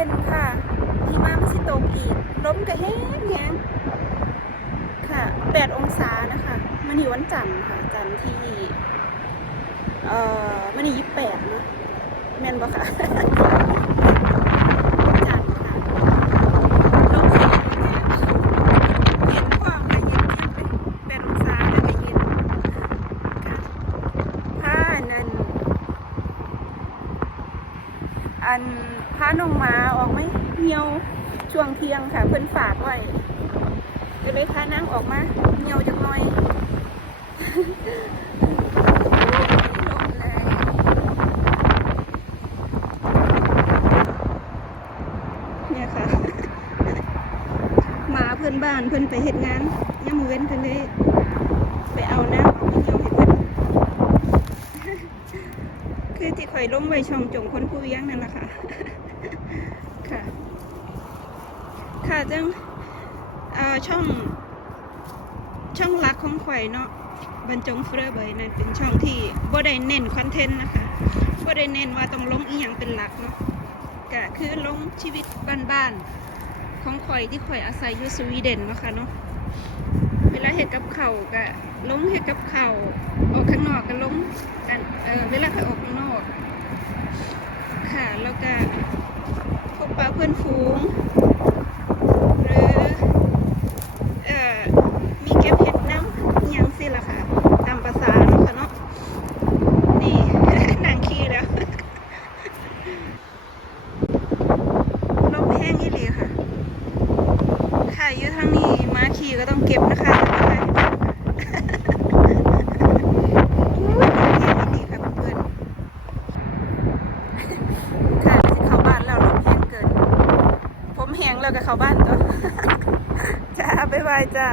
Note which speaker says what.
Speaker 1: ็นค่ะหิมะมันสิตกอีกลมก็แห้งแห้งค่ะ8องศานะคะมันอยู่วันจันทร์ค่ะ จันทร์ที่ เอ่อมันนี่ยี่แปดนาะแม่นบ่ค่ะวัน พาน้องมาออกไหมเหี่ยวช่วงเที่ยงค่ะ เพิ่นฝากไว้ก็เลยพานั่งออกมาเหี่ยวจักหน่อยเนี่ยค่ะมาเพื่อนบ้านเพื่อนไปเฮ็ดงานย่ามอเว้นเพิ่อนเลยไปเอาน้ำเอาไปเหี่ยวให้เพิ่นคือที่ข่อยล้มไว้ช่องจงคนผู้เลี้ยงนั่นแหละค่ะ ค่ะ ค่ะจังอ่อช่อง ช่องรักของข่อยเนาะบรรจงเฟรอเบยนั่นเป็นช่องที่บ่ได้เน้นคอนเทนต์นะคะบ่ได้เน้นว่าต้องลงอีหยังเป็นหลักเนาะก็คือลงชีวิตบ้านๆของข่อยที่ข่อยอาศัยอยู่สวีเดนนะคะเนาะเวลาเฮ็ดกับเข้าก็ลงเฮ็ดกับเข้าออกข้างนอกก็ลงกันเออเวลาไปออกข้างนอก ค่ะแล้วก็ เพื่อนฝูง หรือ เอ่อ มีเก็บเห็ดน้ำยังสิล่ะค่ะ ตามภาษาเนาะค่ะเนาะ นี่ นางขี้แล้ว ลมแห้งอีหลีค่ะ ค่ะอยู่ทางนี้มาขี่ก็ต้องเก็บนะคะลมแห้งอีหลีค่ะเพื่อนๆ ค่ะสิเข้าบ้านแล้วลมแห้งเกับเขาบ้านตัวจ้าบ๊ายบายจ้า